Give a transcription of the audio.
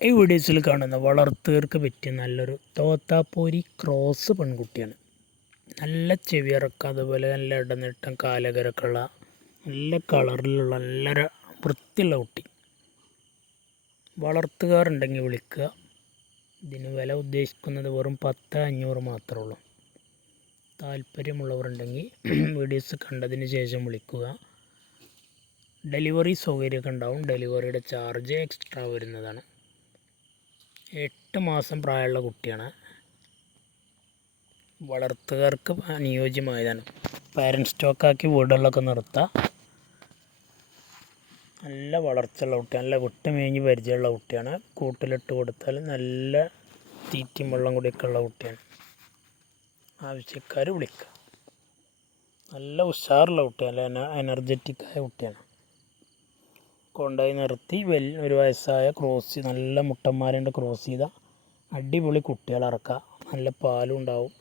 ഈ വീഡിയോസിൽ കാണുന്ന വളർത്തുകാർക്ക് പറ്റിയ നല്ലൊരു തോത്താപ്പൂരി ക്രോസ് പെൺകുട്ടിയാണ്. നല്ല ചെവിയിറക്കം, അതുപോലെ നല്ല ഇടനീട്ടം, കാലകരക്കുള്ള നല്ല കളറിലുള്ള നല്ല വൃത്തിയുള്ള കുട്ടി. വളർത്തുകാരുണ്ടെങ്കിൽ വിളിക്കുക. ഇതിന് വില ഉദ്ദേശിക്കുന്നത് വെറും 10,500 മാത്രമേ ഉള്ളൂ. താല്പര്യമുള്ളവരുണ്ടെങ്കിൽ വീഡിയോസ് കണ്ടതിന് ശേഷം വിളിക്കുക. ഡെലിവറി സൗകര്യമൊക്കെ ഉണ്ടാവും. ഡെലിവറിയുടെ ചാർജ് എക്സ്ട്രാ വരുന്നതാണ്. 8 മാസം പ്രായമുള്ള കുട്ടിയാണ്. വളർത്തുകാർക്ക് അനുയോജ്യമായതാണ്. പാരൻറ്റ് സ്റ്റോക്കാക്കി വീടുകളിലൊക്കെ നിർത്താം. നല്ല വളർച്ചയുള്ള കുട്ടിയാണ്. നല്ല വിട്ട് മേഞ്ഞ് പരിചയമുള്ള കുട്ടിയാണ്. കൂട്ടിലിട്ട് കൊടുത്താൽ നല്ല തീറ്റയും വെള്ളം കൂടിയൊക്കെ ഉള്ള കുട്ടിയാണ്. ആവശ്യക്കാർ വിളിക്കുക. നല്ല ഉഷാറുള്ള കുട്ടിയാണ്. നല്ല എനർജറ്റിക്കായ കുട്ടിയാണ്. കൊണ്ടുപോയി നിർത്തി ഒരു വയസ്സായ ക്രോസ്, നല്ല മുട്ടന്മാരുണ്ട് ക്രോസ് ചെയ്ത അടിപൊളി കുട്ടികളെ ഇറക്കുക. നല്ല പാലും ഉണ്ടാവും.